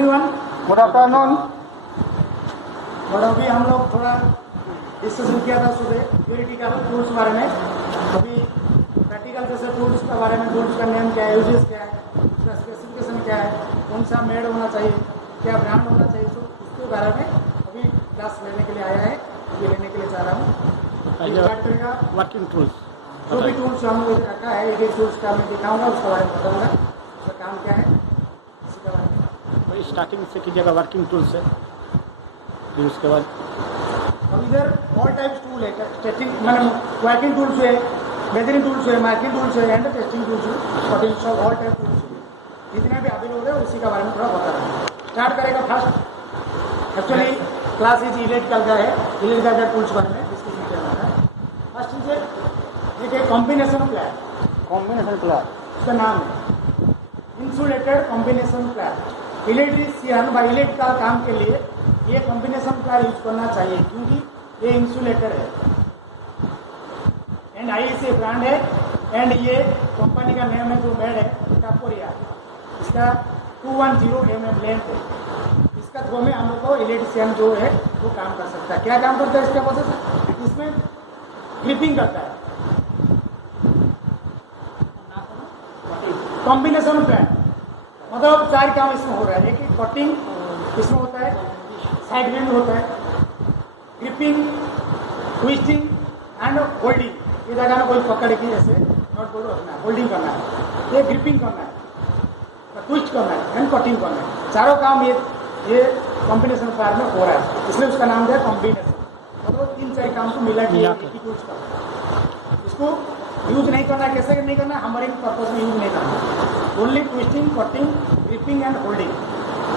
Everyone, good afternoon. और अभी हम लोग थोड़ा डिस्कशन किया था सुबह थ्योरेटिकल टूल्स बारे में। अभी प्रैक्टिकल जैसे टूल्स के बारे में, टूल्स का नेम क्या है, यूजेस क्या है, उसका स्पेसिफिकेशन क्या है, कौन सा मेड होना चाहिए, क्या ब्रांड होना चाहिए, सो उसके बारे में अभी क्लास लेने के लिए आया है, ये लेने के लिए चाह रहा हूँ। स्टार्ट करेगा वर्किंग टूल्स, जो भी टूल्स हम लोग रखा है, एक टूल्स का मैं दिखाऊंगा, उसके बारे में बताऊंगा उसका काम क्या है, इसी के बारे में। तो स्टार्टिंग से कीजिएगा वर्किंग टूल से, फिर उसके बाद अब इधर ऑल टाइप्स टूल है, टेस्टिंग मैंने वर्किंग टूल्स है, मेजरिंग टूल्स है, मार्किंग टूल्स है एंड टेस्टिंग टूल्स है, और सब ऑल टाइप टूल्स है, जितने भी अवेलेबल है उसी के बारे में थोड़ा बता रहा हूँ। स्टार्ट करेगा first, actually class is electrical का है, इलेक्ट्रिकल का टूल्स बारे में डिस्कशन किया जा रहा है। फर्स्ट इज एक कॉम्बिनेशन प्लान, कॉम्बिनेशन प्लान, उसका नाम है इंसुलेटेड कॉम्बिनेशन प्लान। इलेक्ट्रीशियन व इलेक्ट्रिकल काम के लिए ये कॉम्बिनेशन प्लान यूज करना चाहिए, क्योंकि ये इंसुलेटेड है एंड IEC ब्रांड है, एंड ये कंपनी का नेम है जो मेड है टापोरिया, इसका 210 mm लेंथ है। इसका थ्रू में हम लोग को इलेक्ट्रीशियन जो है वो काम कर सकता है। क्या काम करता है इसके वजह से? इसमें ग्रिपिंग करता है, कॉम्बिनेशन प्लान, मतलब 4 काम इसमें हो रहा है। एक कटिंग इसमें होता है, साइड में होता है, ग्रिपिंग, ट्विस्टिंग एंड होल्डिंग। ये जगह में कोई पकड़ के ऐसे नॉट बोल्ट रखना है, होल्डिंग करना है, ये ग्रिपिंग करना है, ट्विस्ट करना है एंड कटिंग करना है। चारों काम ये कॉम्बिनेशन प्लान में हो रहा है, इसलिए उसका नाम दिया कॉम्बिनेशन। मतलब 3-4 काम को मिला के यूज करना। इसको यूज नहीं करना, कैसे नहीं करना, हमारिंग पर्पज में यूज नहीं करना, only twisting, cutting, gripping and holding,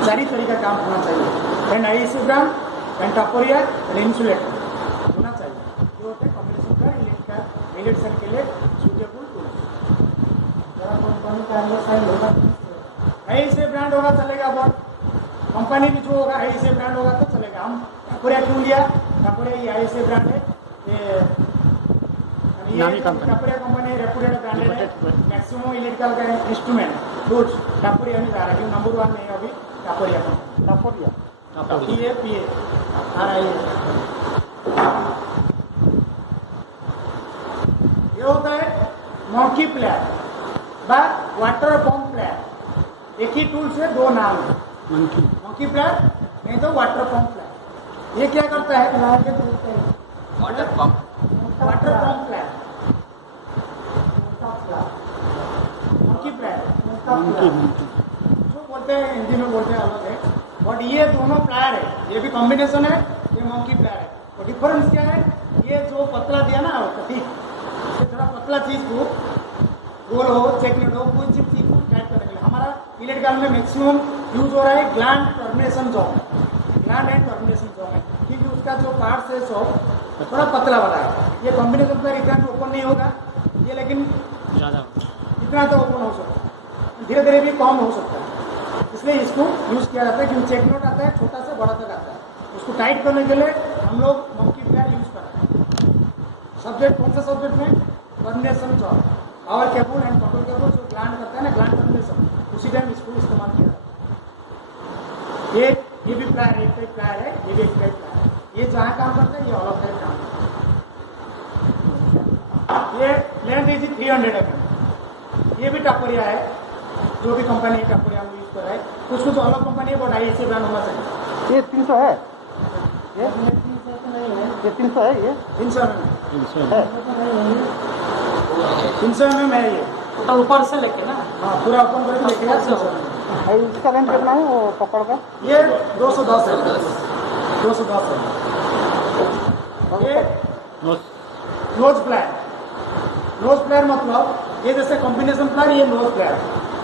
4 तरीका काम होना चाहिए। एंड IEC ब्रांड एंड टापोरिया एंड इंसुलेटर होना चाहिए। ये होते हैं कॉम्बिनेशन का इलेक्ट्रिशियन के लिए सूटेबल टूल्स। कंपनी का ये साइन होगा, IEC ब्रांड होगा चलेगा, बहुत कंपनी भी जो होगा IEC ब्रांड होगा तो चलेगा। हम टापोरिया क्यों लिया? टापोरिया ये IEC ब्रांड है, ये टापोरिया कंपनी रेपुटेड ब्रांडेड है। मैक्सिमम इलेक्ट्रिकल का इंस्ट्रूमेंट टूल्स टापोरिया में जा रहा है, क्योंकि नंबर 1 नहीं है अभी टापोरिया कंपनी। टापोरिया PA RIA ये होता है मॉन्की प्लेयर व वाटर पंप प्लेयर। एक ही टूल से 2 नाम है, मॉन्की प्लेयर नहीं तो वाटर पंप प्लेयर। ये क्या करता है? Water pump player, monkey player जो बोलते हैं हिंदी में बोलते हैं अलग है, बट ये दोनों प्लेयर है, ये भी कॉम्बिनेशन है, ये मॉन्की प्लेयर है। और डिफरेंस क्या है? ये जो पतला दिया ना कटी, ये थोड़ा पतला चीज को गोल हो, चेक हो, कोई चीज को टाइट करने के लिए हमारा इलेक्ट्रिकल में मैक्सिमम यूज हो रहा है gland termination job, gland and termination job है, क्योंकि उसका जो पार्ट है सब थोड़ा पतला वाला है। ये कॉम्बिनेशन प्लेयर इतना तो ओपन नहीं होगा ये, लेकिन ज़्यादा इतना तो ओपन हो सकता है, धीरे धीरे भी कम हो सकता है, इसलिए इसको यूज किया जाता है। क्योंकि चेक नोट आता है, छोटा से बड़ा तक आता है, उसको टाइट करने के लिए हम लोग मॉन्की प्लेयर यूज करते हैं। सब्जेक्ट कौन सा सब्जेक्ट में? Termination job, power cable and control cable जो ग्लैंड करता है ना, ग्लैंड टर्मिनेशन, उसी टाइम इसको इस्तेमाल किया जाता है। ये भी प्लायर है, एक टाइप प्लायर है, ये भी एक टाइप प्लायर है। ये जहाँ काम करता है ये अलग टाइप काम करता है। ये लेंथ इज 300 mm। ये भी टापोरिया है, जो भी कंपनी है टापोरिया हम यूज कर रहा है। कुछ अलग कंपनी है, बट IEC ब्रांड होना चाहिए। ये 300 है, ये 300 तो नहीं है, ये 300 है, ये 300 mm है, 300 mm है ये, तो ऊपर से लेके ना, हाँ पूरा ओपन करके देखेगा 300 mm। इसका लेंथ कितना है वो पकड़ का? ये 210 है, 210 है। ये नोज प्लेयर, नोज प्लेयर मतलब ये जैसे कॉम्बिनेशन प्लेयर, ये नोज प्लेयर।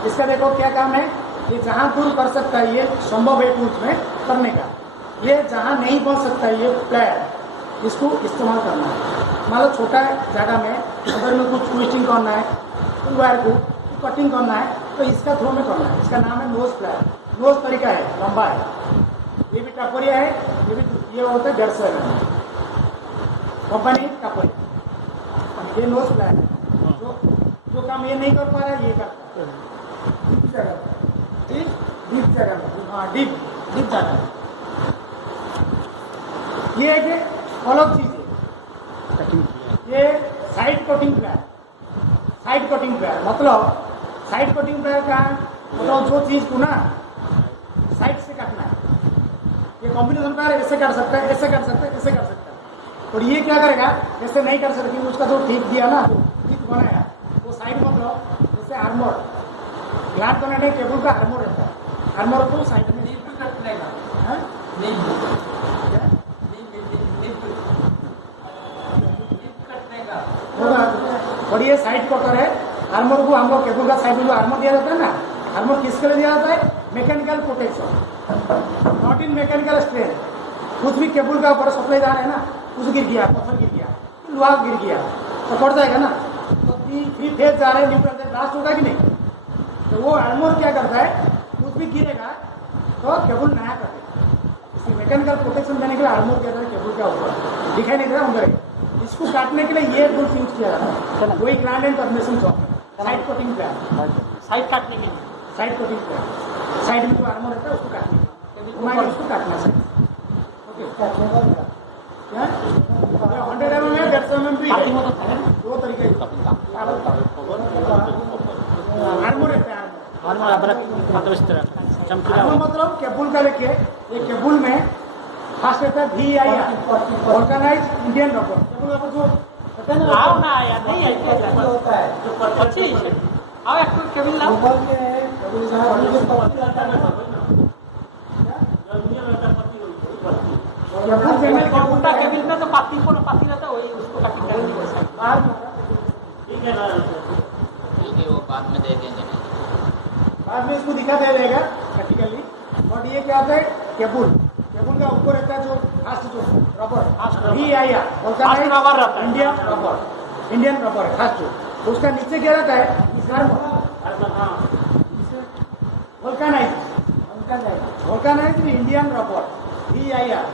इसका देखो क्या काम है, ये जहाँ दूर कर सकता है ये संभव है टूल्स में करने का, ये जहाँ नहीं पहुँच सकता है ये प्लेयर, इसको इस्तेमाल करना है। मान लो छोटा जगह में अगर में कुछ ट्विस्टिंग करना है, तो वायर को कटिंग करना है, तो इसका थ्रो में करना है। इसका नाम है नोज प्लेयर। नोज तरीका है, लंबा है, ये भी टापोरिया है, ये भी ये होता है 150 mm कंपनी टापोरिया। ये नोज प्लेयर है, जो काम ये नहीं कर पा रहा है ये करता है, ठीक। डीप जगह में, हाँ डीप जगह में। ये एक अलग चीज है, कटिंग किया ये side cutting plier. Side cutting plier मतलब साइड कटिंग प्लायर का मतलब जो चीज को ना साइड से काटना है। ये कॉम्बिनेशन प्लायर ऐसे काट सकता है, ऐसे काट सकता है, ऐसे काट सकता है। और ये क्या करेगा, ऐसे नहीं कर सकती, उसका जो टीप दिया ना, टीप बनाया वो साइड मतलब जैसे आर्मर, ग्लास बनाने केबल का आर्मर रहता है, आर्मर को साइड में हाँ? होगा। और ये साइड कटर है। आर्मर को हम लोग केबल का साइड में जो आर्मर दिया जाता है ना, आर्मर किसके लिए दिया जाता है? Mechanical protection, not in mechanical strain. कुछ भी केबल का ऊपर सप्लाई जा रहा है ना, कुछ गिर गया, पत्थर गिर गया, लोहा गिर गया तो कट जाएगा ना। तो 3 फेज जा रहे हैं, न्यूट्रल ब्लास्ट होगा कि नहीं? तो वो आर्मर क्या करता है, कुछ भी गिरेगा तो केबल नया कर देगा। इसलिए मैकेनिकल प्रोटेक्शन देने के लिए आर्मर क्या है केबल के ऊपर दिखाई नहीं दे रहा अंदर। इसको काटने के लिए ये टूल्स यूज किया जाता है, वही grind and termination job, side cutting plier, side काटने के लिए साइड कटिंग प्लायर। साइड में जो आर्मर रहता है उसको काटने का, उसको काटना है। ओके, क्या 100 mm है, 150 mm भी है, दो तरीके का आर्मर रहता है। आर्मर मतलब इस तरह चमकीला आर्मर मतलब केबल का लेके, ये केबल में खास रहता है VIR, organize Indian rubber. Cable का जो होता है ना, आओ ना यार, नहीं होता है जो अच्छी आओ एक केबल लाओ ऊपर में केबल का उल्टा केबल में तो पाती को पाती रहता है, वही उसको कटिंग करेंगे वैसा। ठीक है ना, ठीक है, वो बाद में दे देंगे। बाद में इसको दिखा दे देगा प्रैक्टिकली। और ये क्या होता है, केबल का ऊपर रहता है जो फास्ट जो रबर, VIR इंडियन रबर है फास्ट। तो उसका नीचे क्या रहता है, वोल्केनाइज इंडियन रबर VIR।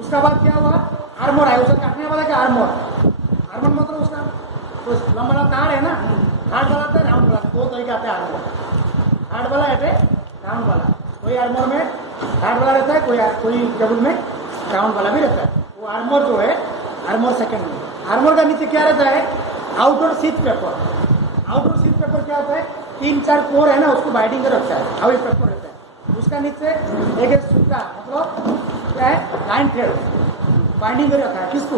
उसका बाद क्या हुआ, आर्मर है, उसका काटने वाला क्या आर्मर मतलब उसका तो लंबा वाला तार है ना, हार्ड वाला आता है, राउंड वाला, दो तरीके आते हैं आर्मर। हार्ड वाला है, राउंड वाला। कोई आर्मर में हार्ड वाला रहता है, कोई केबल में राउंड वाला भी रहता है। वो आर्मर जो है, आर्मर सेकेंड में। आर्मर का नीचे क्या रहता है, outer sheet paper. Outer sheet paper क्या होता है, 3-4 कोर है ना, उसको बाइंडिंग कर रखता है, हाउस पेपर रहता है। उसका नीचे एक सूता मतलब क्या है, लाइन थ्रेड बाइंडिंग कर रखा है। किसको,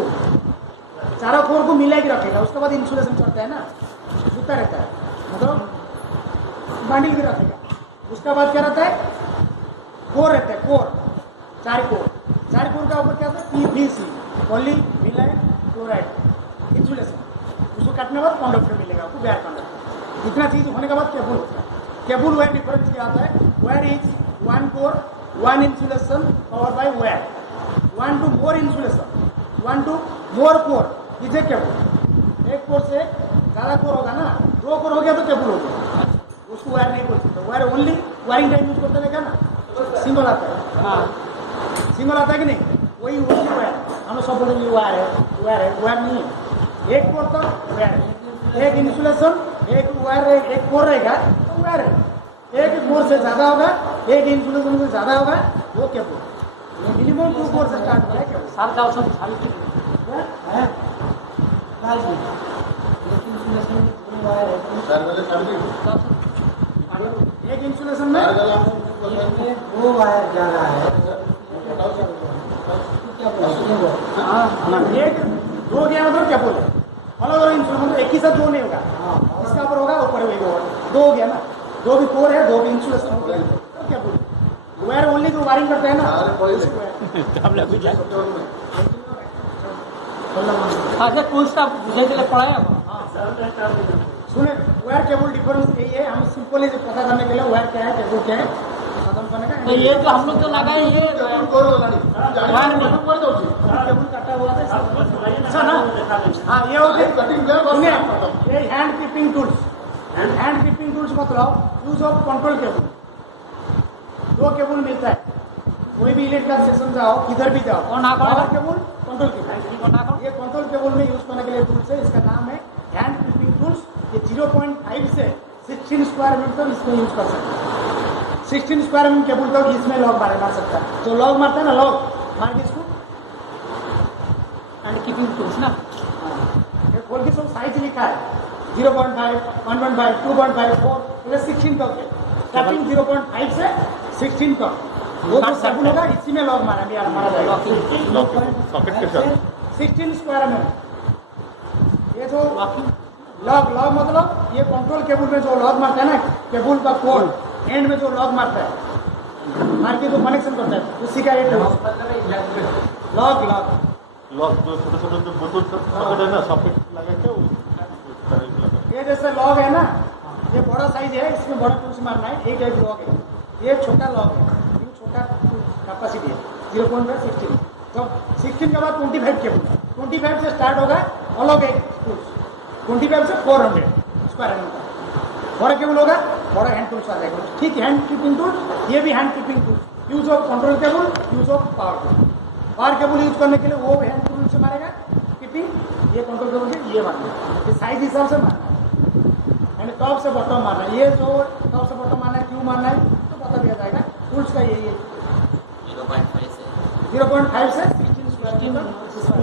चारों कोर को मिला के रखेगा। उसके बाद इंसुलेशन करता है ना, सूता रहता है मतलब बाइंडिंग भी रखेगा। उसके बाद क्या रहता है, कोर रहता है, कोर 4 कोर का ऊपर क्या होता है, PVC poly vinyl chloride insulation. उसको काटने के बाद कंडक्टर मिलेगा आपको, वायर कंडक्टर। इतना चीज होने के बाद केबल होता है। केबल वायर डिफरेंस क्या आता है, wire is 1 core 1 insulation power by wire, 1 to more insulation 1 to more core is a cable. एक कोर से ज्यादा कोर होगा ना, 2 कोर हो गया तो केबल हो गया, उसको वायर नहीं बोल सकते। Wire only wiring time use करते रहेगा ना, सिंगल आता है। हाँ, सिंगल आता है कि नहीं, वही ओनली वायर। हम लोग सब बोलेंगे वायर है, वायर नहीं है। एक कोर तो वायर है, एक इंसुलेशन, एक वायर, एक कोर रहेगा तो वायर है। एक कोर से ज्यादा होगा, एक इंसुलेशन से ज्यादा होगा, वो केबल। मिनिमम 2 कोर से स्टार्ट होगा केबल। सात जाओ सब सारी एक इंसुलेशन में 2 वायर जा रहा है। एक 2 गया मतलब क्या बोले, अलग अलग इंसुलेशन एक ही साथ 2 नहीं होगा, इसका ऊपर होगा, ऊपर वही 2 हो गया ना। 2 भी कोर है, 2 भी इंसुलेशन हो गया, तो क्या बोले, वायर ओनली जो वायरिंग करते हैं ना। हम लोग भी जाए अच्छा टूल्स का बुझे के लिए पढ़ाया। सुने, वायर केबल डिफरेंस यही है, हम सिंपली पता करने के लिए वायर क्या है, केबल क्या है खत्म करने का। तो ये जो हम लोग जो लगाए ये केबल काटा हुआ था अच्छा ना। हाँ, ये होते ये hand keeping tools. Hand keeping tools मतलब use of control cable. 2 cable मिलता है, कोई भी इलेक्ट्रिकल सेक्शन जाओ, किधर भी जाओ, पावर केबल, कंट्रोल केबल। ये कंट्रोल केबल में यूज करने के लिए टूल्स है, इसका नाम है हैंड कीपिंग टूल्स। ये 0.5 से 60 16 स्क्वायर mm तो इसमें यूज कर सकते हैं। 16 स्क्वायर mm केबल तो इसमें लॉग मार सकता है। जो लॉग मारता है ना, लॉग मार के इसको एंड कीपिंग टूल्स ना, ये खोल के सब साइज लिखा है 0.5, 1.5, 2.5, 4, 16 तक है। स्टार्टिंग 0.5 से 16 तक वो जो केबल होगा इसी में लॉग मारा जाएगा। सॉकेट के साथ 16 स्क्वायर mm ये जो लॉग मतलब ये कंट्रोल केबल में जो लॉग मारता है ना, केबल का कोड एंड में जो लॉग मारता है, मार के जो कनेक्शन करता है उसी का ये लॉग लॉक जो छोटे छोटे जो ब्लूटूथ सॉकेट है ना, सॉकेट लगा के ये जैसे लॉग है ना, ये बड़ा साइज है, इसमें बड़ा टूल से मारना है। एक लॉग है, ये छोटा लॉग है, ये छोटा कैपेसिटी है 0.5 16। तो 16 के बाद 25 केबल, 25 से स्टार्ट होगा अलग एक टूल्स, 25 से 400 स्क्वायर एम का बड़ा केबल होगा, बड़ा हैंड टूल्स आ जाएगा। ठीक हैंड कीपिंग टूल, ये भी hand keeping tool, use of control cable, use of power cable. Power cable use करने के लिए वो हैंड टूल से मारेगा कीपिंग, ये कंट्रोल केबल से ये मारना है, साइज हिसाब से मारना है, यानी टॉप से बॉटम मारना है। ये जो टॉप से बॉटम मारना है, क्यों मारना है तो बता दिया जाएगा। टूल्स का यही है 0.5 से 0.5 से 16 स्क्वायर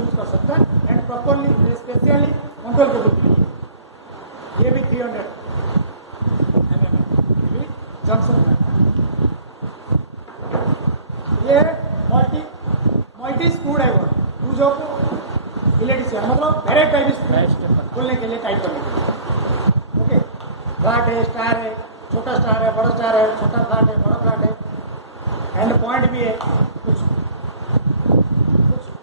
यूज कर सकता है। And properly specially control cable के लिए ये भी 300 जंक्शन। ये multi screw driver use of electrician, मतलब डायरेक्ट टाइप खोलने के लिए, टाइट करने के लिए। ओके, फ्लैट है, स्टार है, छोटा स्टार है, बड़ा स्टार है, छोटा फ्लैट है, बड़ा फ्लैट है, एंड पॉइंट भी है, कुछ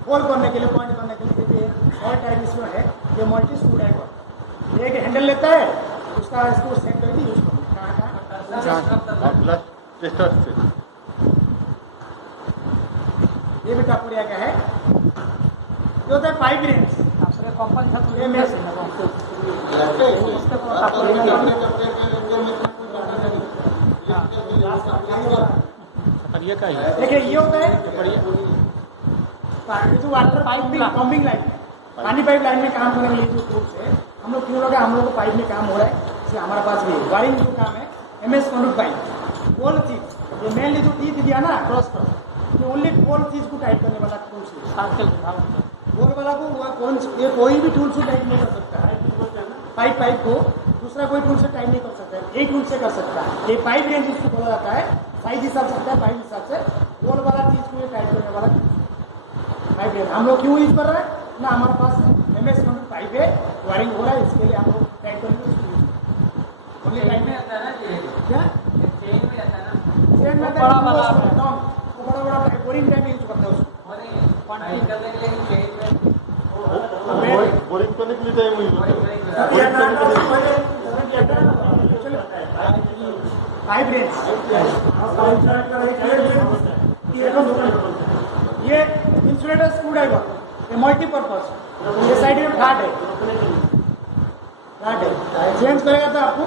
होल करने के लिए, पॉइंट करने के लिए भी है। और टाइप इसमें है ये मल्टी स्क्रू ड्राइवर, एक हैंडल लेता है, उसका इसको सेट करके यूज करना कहाँ टेस्टर से ये भी टापुरिया का है। जो होता है पाइप रेंज, ये में सफरिया का ही देखिए ये होता है बढ़िया जो वाटर पंपिंग लाइन, पानी पाइप लाइन में काम करने के लिए जो टूल्स है, हम लोग क्यों लगा, हम लोग को पाइप में काम हो रहा है, इसलिए हमारे पास भी वायरिंग जो काम है MS कंडक्ट पाइप, कोल चीज ये मेनली जो टीथ दिया ना क्रॉस पर, ये ओनली कोल चीज को टाइट करने वाला टूल्स है। गोल वाला को कौन ये कोई भी टूल से टाइट नहीं कर सकता है, पाइप को दूसरा कोई टूल से टाइट नहीं कर सकता है, एक टूल से कर सकता है। ये पाइप रेंज इसको बोला जाता है, साइज हिसाब से होता है, पाइप हिसाब से गोल वाला चीज को ये टाइट करने वाला पाइप रेंज। हम लोग क्यों यूज कर रहे हैं ना, हमारे पास MS कंडक्ट पाइप है, वायरिंग हो रहा है, इसके लिए हम लोग टाइट करने के लिए ओनली टाइप में आता है ना, क्या चेन में आता है ना, चेन में बड़ा बोरिंग टाइप यूज करते हैं उसको, बोरिंग करने के लिए टाइम पाइप रेंज ये इंसुलेटर स्क्रू ड्राइवर, ये मल्टीपर्पज, ये साइड में फ्लैट है, चेंज करेगा तो आपको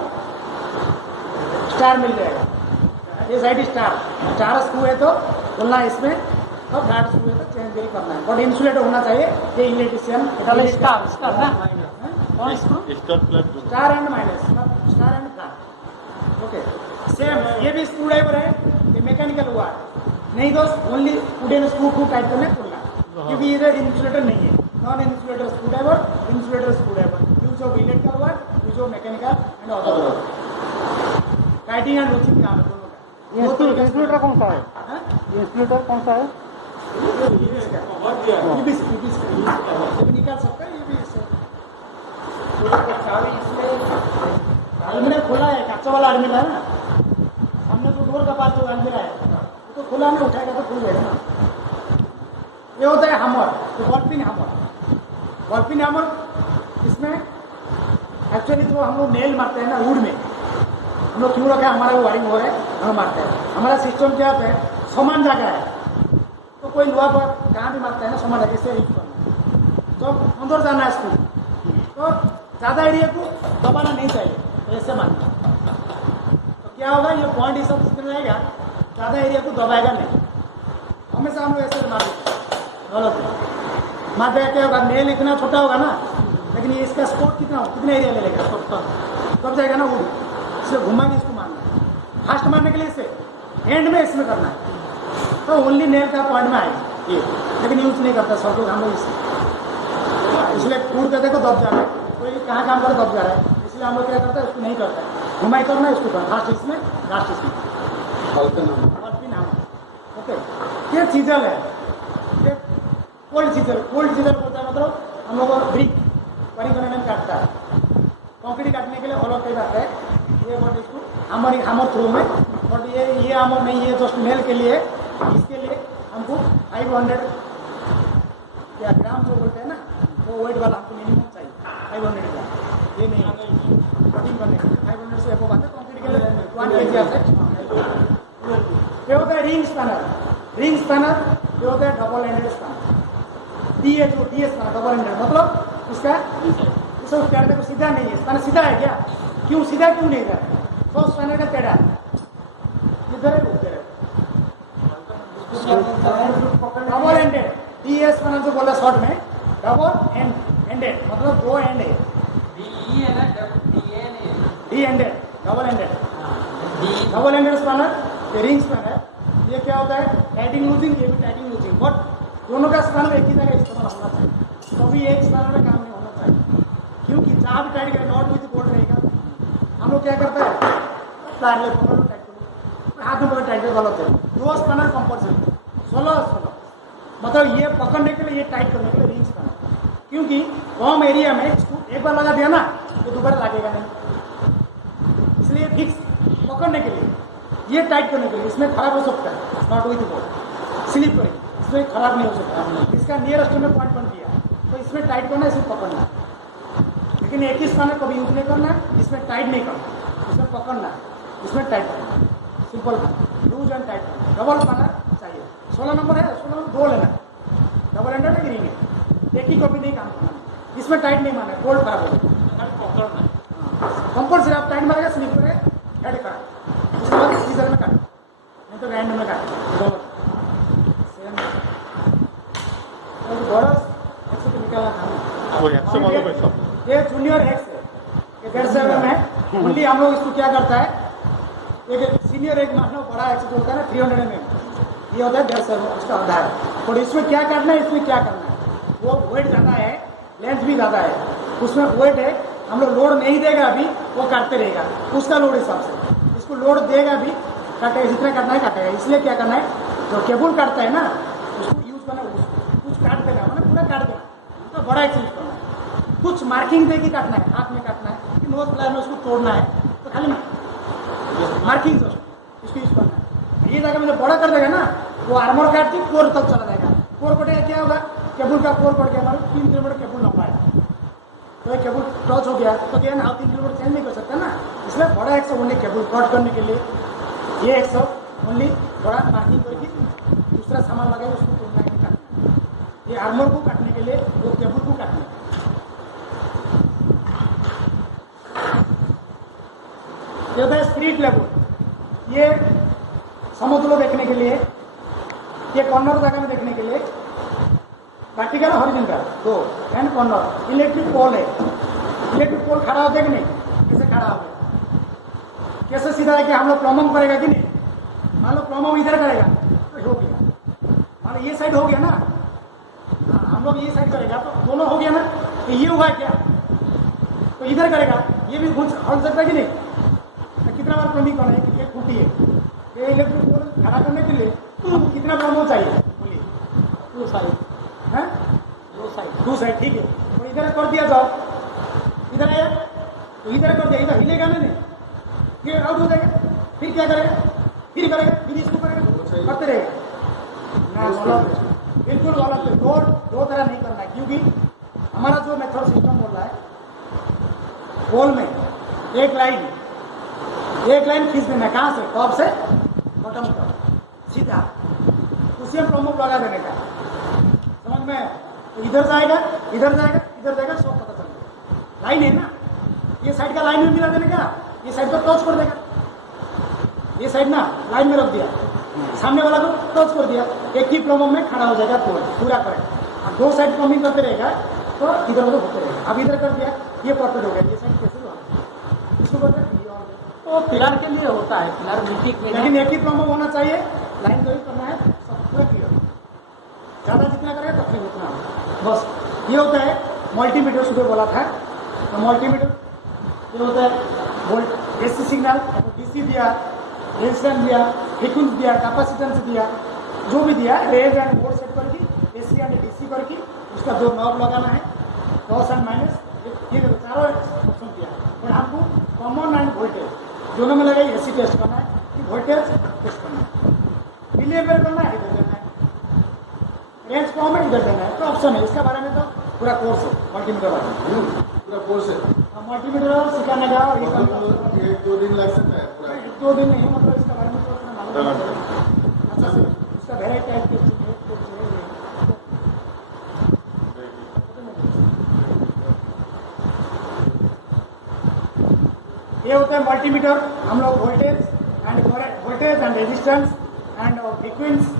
स्टार मिल जाएगा। ये साइड स्टार स्क्रू है तो बोलना इसमें, और फ्लैट स्क्रू है तो चेंज भी करना है, बट इंसुलेटर होना चाहिए। ये इलेक्ट्रिशियन स्टार ना star and minus, star and flat. Okay, same ये भी स्क्रू ड्राइवर है, ये मैकेनिकल हुआ है, नहीं तो ओनली वुडन स्क्रू को टाइट करने खोलना, क्योंकि इधर इंसुलेटर नहीं है। Non insulator screwdriver, insulator screwdriver, use of electrical work, use of mechanical and other work, tighting and loosing काम है दोनों का। ये इंसुलेटर कौन सा है? ये इंसुलेटर कौन सा है? ये भी निकाल सकता है, ये भी अलमीरा खोला है, कच्चा वाला अलमीरा है ना, हमने जो डोर का पास जो अलमीरा है तो खुला में उठाएगा तो खुल जाएगा ना। ये होता है हैमर, तो बॉलपिन हैमर, इसमें एक्चुअली जो हम लोग नेल मारते हैं ना वुड में, हम लोग क्यों रखा है, हमारा वो वायरिंग हो रहा है, हम मारते हैं। हमारा सिस्टम क्या होता है, समान जगह है तो कोई लोहा पर कहाँ भी मारता है ना, समान जगह से यूज करना है, तो अंदर जाना है स्कूल, तो ज़्यादा एरिया को दबाना नहीं चाहिए, तो ऐसे मारना। तो क्या होगा, ये पॉइंट इस सब रहेगा, ज़्यादा एरिया को दबाएगा नहीं, हमेशा हम लोग ऐसे मार देते हैं, गलत है। मार देगा क्या होगा, नेल इतना छोटा होगा ना, लेकिन ये इसका स्पोर्ट कितना हो, कितना एरिया ले लेगा, कब जाएगा ना वुड, इसलिए घुमा के इसको मारना है। फास्ट मारने के लिए इसे एंड में इसमें करना है, तो ओनली नेल का पॉइंट में आएगा ये, लेकिन यूज नहीं करता सब लोग हम लोग इसलिए कूद कर देखो दब जा रहा है, कोई कहाँ काम करे दब जा रहा है, इसलिए हम लोग क्या करते हैं उसको नहीं करता है, घुमाई करना है इसको करना, फास्ट इसमें लास्ट इसमें ओके। ये चीजल है, ये कोल्ड चीजल बोलता है, मतलब हम लोग ब्रिक वरी करने में काटता है, कंक्रीट काटने के लिए अलग टाइप आता है ये, बट इसको हमर थ्रू में, बट ये हमर नहीं है, जस्ट मेल के लिए, इसके लिए हमको 500 क्या ग्राम जो बोलते हैं ना, वो वेट वाला हमको मिनिमम चाहिए 500 ग्राम, ये नहीं कटिंग करने के लिए 500 से एबव आता है, कंक्रीट के लिए 1 kg आता है। ये होता है रिंग स्पैनर, ये होता है double ended spanner, DS spanner double ended, मतलब उसका इसको कहते हैं सीधा नहीं है, स्पैनर सीधा है क्या, क्यों सीधा क्यों नहीं है, तो स्पैनर का टेढ़ा इधर है उधर है, डबल एंडेड डीएस स्पैनर जो बोला शॉर्ट में, डबल एंडेड मतलब 2 एंड है, D ended double ended spanner, ring spanner. ये क्या होता है, टाइटिंग लूजिंग, ये भी टाइटिंग लूजिंग, बट दोनों का स्पैनर एक ही जगह इस्तेमाल होना चाहिए, कभी एक स्पैनर में काम नहीं होना चाहिए, क्योंकि जहाँ भी टाइट करें नॉट विथ बोल्ट रहेगा, हम लोग क्या करते हैं टाइट करो, हाथ में टाइट गलत है, 2 स्पैनर कंपल्सरी 16 मतलब ये पकड़ने के लिए, ये टाइट करने के लिए रिंग स्पैनर, क्योंकि कम एरिया में इसको एक बार लगा दिया ना तो दोबारा लगेगा नहीं, इसलिए फिक्स पकड़ने के लिए, ये टाइट करने के लिए, इसमें खराब हो सकता है नॉट विथ बोल्ट, स्लिप करेगी, इसमें खराब नहीं हो सकता, इसका नियरेस्ट में पॉइंट बन दिया, तो इसमें टाइट करना है, इसमें पकड़ना है, लेकिन एक ही स्पैनर कभी यूज नहीं करना है, इसमें टाइट नहीं करना, इसमें पकड़ना है, इसमें टाइट करना, सिंपल लूज एंड टाइट करना, डबल स्पैनर चाहिए, 16 नंबर है, 16 नंबर 2 लेना है, डबल एंडेड है, रिंग है, एक ही कभी नहीं काम करना, इसमें टाइट नहीं मारना है, बोल्ट खराब हो जाएगा, पकड़ना कंपल्सरी, आप टाइट मारेगा स्लिप करेगा हेड काट, उसके बाद सीजर में काट, नहीं तो ग्राइंडर में काट, सेम बड़ा ऐसे तो निकालना था, ये जूनियर एक्स है, ये 150 mm है, ओनली हम लोग इसको क्या करता है, एक सीनियर एक मान लो बड़ा एक्स जो होता है ना 300 mm, ये होता है 150 mm, उसका आधा है, और इसमें क्या करना है, इसमें क्या करना है, वो वेट ज़्यादा है, लेंथ भी ज़्यादा है, उसमें वेट है, हम लोग लोड नहीं देगा अभी, वो काटते रहेगा उसका लोड हिसाब से, इसको लोड देगा भी काटेगा, जितना काटना है काटेगा, इसलिए क्या करना है, जो केबल काटता है ना उसको यूज करना, कुछ काट देना, मतलब पूरा काट देना, तो बड़ा एक यूज करना है, कुछ मार्किंग दे के काटना है, हाथ में काटना है, कि नोज प्लायर में उसको तोड़ना है, तो खाली मार्किंग इसको यूज करना है, ये जगह में जब बड़ा कर देगा ना, वो आर्मर काट के कोर तक चला जाएगा, कोर कटेगा क्या होगा, केबल का कोर कट गया, हमारा 3 किलोमीटर केबल लंबा है, तो ये केबल टच हो गया तो क्या ना 3 किलोमीटर चेंज नहीं कर सकता ना, इसलिए बड़ा एक सब ओनली केबल कट करने के लिए, ये एक सब ओनली बड़ा मार्किंग करके दूसरा सामान लगाए उसको तोड़ना है, काटना है, ये आर्मर को काटने के लिए, वो केबल को काटना है। ये होता है स्पिरिट लेवल, ये समतुल्य देखने के लिए, ये कॉर्नर जगह में देखने के लिए, vertical horizontal 2 and corner, electric pole है, इलेक्ट्रिक पोल खड़ा होता है कि नहीं, कैसे खड़ा हो गया, कैसे सीधा है कि हम लोग प्लम्बिंग करेगा कि नहीं, मान लो प्लम्बिंग इधर करेगा तो हो गया, मान लो ये साइड हो गया ना, हम लोग ये साइड करेगा तो दोनों हो गया ना, तो ये हुआ क्या, तो इधर करेगा ये भी घुस हट सकता है कि नहीं, तो कितना बार प्लम्बिंग करना है, एक फुटी है, ये इलेक्ट्रिक पोल खड़ा करने के लिए हमको कितना प्लम्बिंग चाहिए, बोलिए 2 साइड है, 2 साइड ठीक है, तो इधर कर दिया जाओ, इधर आया तो इधर कर दिया, इधर हिलेगा नहीं, ये आउट हो जाएगा, फिर क्या करेगा, फिर करेगा, फिर इसको करेगा, करते रहेगा ना, गलत, बिल्कुल गलत है, दो तरह नहीं करना है, क्योंकि हमारा जो मेथड सिस्टम बोल रहा है, पोल में एक लाइन खींच देना, कहाँ से, टॉप से बॉटम तक सीधा, उसी में प्रमुख लगा देने का, समझ में, तो इधर जाएगा इधर जाएगा इधर जाएगा, सब पता चल जाएगा, लाइन है ना, ये साइड का लाइन में मिला देने का, ये साइड को टच कर देगा, ये साइड ना लाइन में रख दिया, सामने वाला को टच कर दिया, एक ही प्लम्बिंग में खड़ा हो जाएगा पोल पूरा करेक्ट, और 2 साइड प्लम्बिंग करते रहेगा तो इधर उधर होते रहेगा, अब इधर कर दिया, ये परफेक्ट हो गया, ये साइड कैसे हुआ, इसको करते हैं वो पिलर के लिए होता है, पिलर मिट्टी में लेकिन एक ही क्रम होना चाहिए, लाइन जो ही करना है सब पूरा क्लियर। ज़्यादा जितना करेगा तकलीफ उतना होगा। बस ये होता है मल्टीमीटर, सुबह बोला था। तो मल्टीमीटर ये होता है वोल्ट एसी सिग्नल, डीसी दिया, रेजिस्टेंस दिया, फ्रीक्वेंस दिया, कैपेसिटेंस दिया, जो भी दिया, रेंज एंड वोल्ट सेट करके एसी एंड डीसी करके उसका जो नॉब लगाना है प्लस एंड माइनस, ये चारों ऑप्शन दिया। और हमको कॉमन एंड वोल्टेज दोनों में लगे एसी टेस्ट करना है कि वोल्टेज टेस्ट करना है, बिलीवर करना है, इधर देना है, रेंज कॉम है, इधर देना है। तो ऑप्शन है, इसके बारे में तो पूरा कोर्स है मल्टीमीटर बारे में, पूरा कोर्स है। मल्टीमीटर सिखाने का। और ये 2 दिन लग सकता है पूरा। 2 दिन नहीं, मतलब इसके बारे में तो अपना मालूम है। अच्छा से उसका वेराइटी टाइप के ये होता है मल्टीमीटर। हम लोग voltage and resistance and frequency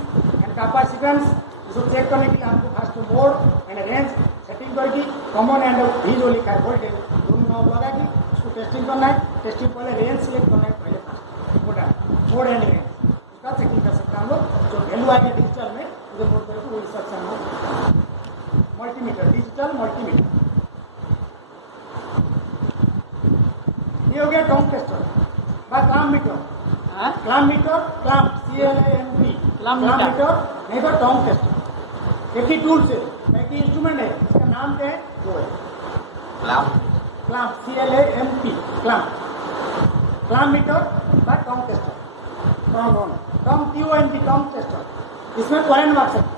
and capacitance इसको चेक करने के लिए हमको first mode and range setting करके कॉमन एंड भी जो लिखा है वोल्टेज दोनों नॉब लगा के उसको टेस्टिंग करना है। टेस्टिंग पहले रेंज सिलेक्ट करना है, पहले फर्स्ट मोड एंड रेंज उसका चेकिंग कर सकते हैं हम लोग। जो वैल्यू आएगी डिजिटल में उसे बोलते हैं वो हिसाब से हम लोग मल्टीमीटर, डिजिटल मल्टीमीटर। ये हो गया टर्म टेस्टर बा clamp meter, clamp meter, clamp CLAMP, clamp meter नहीं तो टर्म टेस्टर। एक ही टूल से एक ही इंस्ट्रूमेंट है, इसका नाम क्या है वो है clamp clamp CLAMP, clamp clamp meter बा term tester, term TOMP term tester. इसमें करंट मार्क सकते,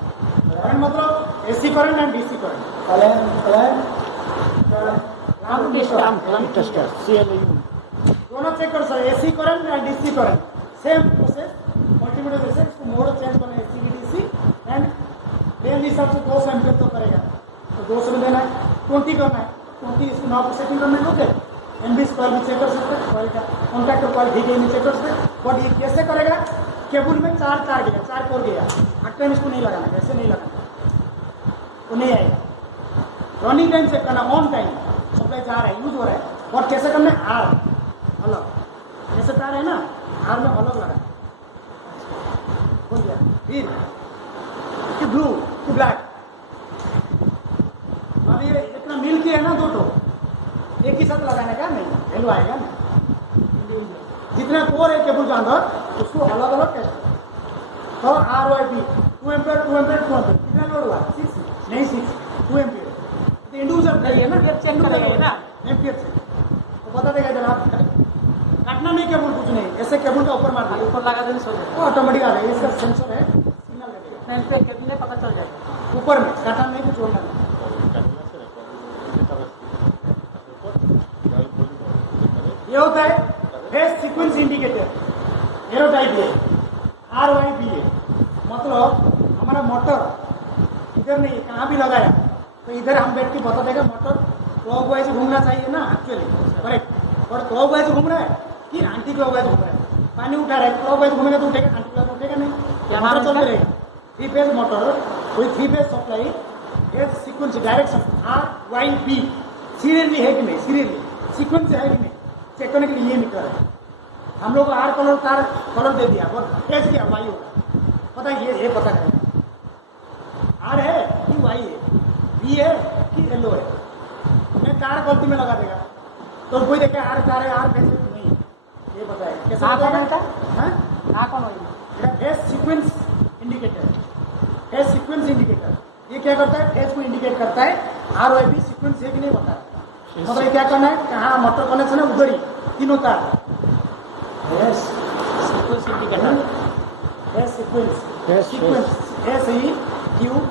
करंट मतलब AC current and DC current. Clamp tester CLAU दोनों चेक कर सकते, AC current and DC current same process multimeter जैसे। इसको mode change करना है AC की DC एंड रेंज हिसाब से 200 एम्पीयर तो करेगा, तो 200 में देना है, 20 करना है, 20 इसको नॉब सेटिंग करना है। ओके MB स्क्वायर भी चेक कर सकते हैं, कॉइल का कॉन्टैक्ट कॉइल भी नहीं चेक कर सकते। बट ये कैसे करेगा, केबल में 4 तार गया, 4 कोर गया, हर टाइम इसको नहीं लगाना, ऐसे नहीं लगाना, वो नहीं आएगा। रनिंग टाइम चेक करना, ऑन टाइम सप्लाई जा रहा है, यूज हो रहा है। और कैसे करना है, आर अलग, जैसे तार है ना आर में अलग लगा हो गया। फिर कि ब्लू कि ब्लैक, अब ये इतना मिल के है ना, 2 एक ही साथ लगाने का नहीं, वैल्यू आएगा ना। जितना कोर है केबल के अंदर उसको अलग अलग टेस्ट करो। तो RYB 2 एम्पीयर 2 एम्पीयर 2 एम्पीयर कितना लोड हुआ, 6 नहीं 6 2 एम्पीयर तो इंडिविजुअल नहीं है ना, चेक करेगा ना एम्पीयर से तो बता देगा जनाब। काटना नहीं केबल, कुछ नहीं, ऐसे केबल का ऊपर मार दिया, ऊपर लगा देने से हो जाएगा। वो ऑटोमेटिक आ जाएगा, इसका सेंसर है, सिग्नल लगेगा टाइम पे कितने पता चल जाएगा। ऊपर में, काटना नहीं कुछ छोड़ना नहीं। ये होता है phase sequence indicator, arrow type है, RYB है, मतलब हमारा मोटर इधर नहीं है, कहाँ भी लगाया तो इधर हम बैठ के बता देगा मोटर क्लॉकवाइज घूमना चाहिए ना, एक्चुअली करेक्ट। और क्लॉकवाइज घूम रहा है कि एंटी क्लॉकवाइज घूम रहा है, पानी उठा रहा है, क्लॉकवाइज घूमेगा तो उठेगा, एंटी क्लॉकवाइज उठेगा नहीं, मोटर चलते रहेगा। 3 फेज मोटर कोई 3 phase supply phase sequence direction RYB seriously है कि नहीं, सीरियसली सीक्वेंस है कि नहीं चेक करने के लिए ये मीटर है। हम लोग को R कलर तार कलर दे दिया, वो फेज क्या वाई होगा, पता है ये पता करेगा R है कि वाई है, B है कि येलो है। मैं तार गलती में लगा देगा तो कोई देखे R तार है, R फेज नहीं, ये पता है कैसे बताएगा। हाँ कौन होगा, phase sequence indicator, phase sequence indicator ये क्या करता है, फेज को इंडिकेट करता है। RYB सीक्वेंस है कि नहीं बताया, मतलब ये क्या करना है, कहाँ मोटर कनेक्शन है उधर ही 3 तार phase sequence indicator, phase sequence, sequence SEQUENC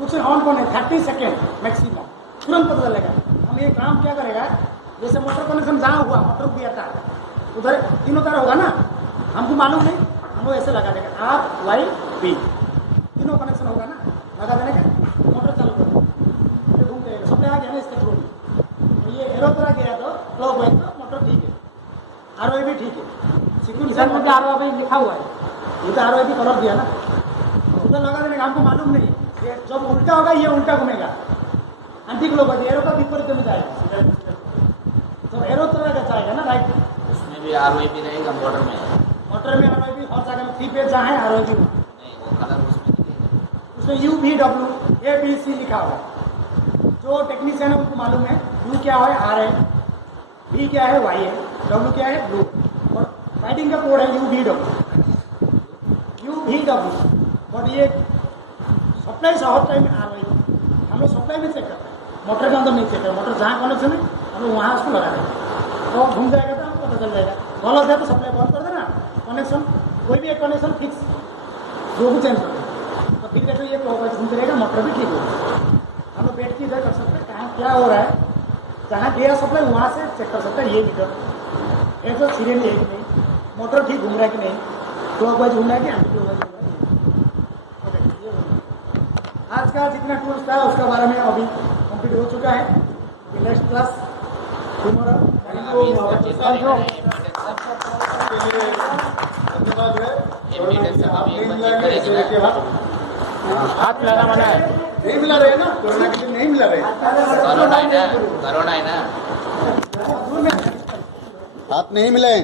कुछ ऑन करना है 30 सेकेंड मैक्सिमम, तुरंत पता चलेगा। हम ये काम क्या करेगा, जैसे मोटर कनेक्शन जहाँ हुआ मोटर दिया था उधर 3 तार होगा ना, हमको मालूम नहीं, हम लोग ऐसे लगा देगा RYB 3 कनेक्शन होगा ना, लगा देने का मोटर चालू कर घूमते रहेगा, सप्लाई आ गया ना इसके थ्रू में। तो ये एरो तरह गया तो क्लॉकवाइज तो मोटर ठीक है, RYB ठीक है, सीक्वेंस सर मुझे आर वाई लिखा हुआ है। ये तो आर कलर दिया ना, उधर लगा देने का हमको मालूम नहीं। ये जब उल्टा होगा ये उल्टा घूमेगा, एंटी क्लॉकवाइज एरो का विपरीत में जाएगा। तो एरो तरह का जाएगा ना राइट। उसमें भी आर भी रहेगा, मोटर में मोटर में आर हर जगह में 3 पेज जहाँ है आर नहीं, वो कलर उसमें दिखेगा। उसमें U V W A B C लिखा हुआ है। जो टेक्नीशियन है उनको मालूम है यू क्या है, आर है, वी क्या है, वाई है, डब्ल्यू क्या है, ब्लू, और राइटिंग का कोड है यू वी डब्ल्यू। बट ये सप्लाई से हर टाइम आर वाई हम लोग सप्लाई में चेक करते हैं, मोटर के अंदर नहीं चेक करते। मोटर जहाँ कनेक्शन है हम लोग वहाँ उसको लगा देंगे, तो घूम जाएगा तो हमको पता चल जाएगा। गलत है तो सप्लाई बंद कर देना, कनेक्शन कोई भी एक कनेक्शन फिक्स दो भी चेंज कर देना, तो फिर देखो ये क्लॉकवाइज घूमते रहेगा, मोटर भी ठीक होगा। हम लोग बैठ के इधर कर सकते हैं, कहाँ क्या हो रहा है, जहाँ गया सप्लाई वहाँ से चेक कर सकते हैं। ये मीटर एक तो सीरियल है कि नहीं, मोटर ठीक घूम रहा है कि नहीं, क्लॉकवाइज घूम रहा है कि एंटी क्लॉकवाइज घूम रहा है। आज का जितना टूल्स था उसका बारे में अभी कंप्लीट हो चुका है। Next class tomorrow. अभी इसका चेक करेंगे धन्यवाद है। एमपीडेंस आप अभी एक नहीं बार मिला चेक रहे करेंगे ना। हाथ मिलाना मना है। नहीं मिला रहे ना, कोरोना के लिए नहीं मिला रहे। कोरोना है ना, कोरोना है ना। दूर में हाथ नहीं मिलाए।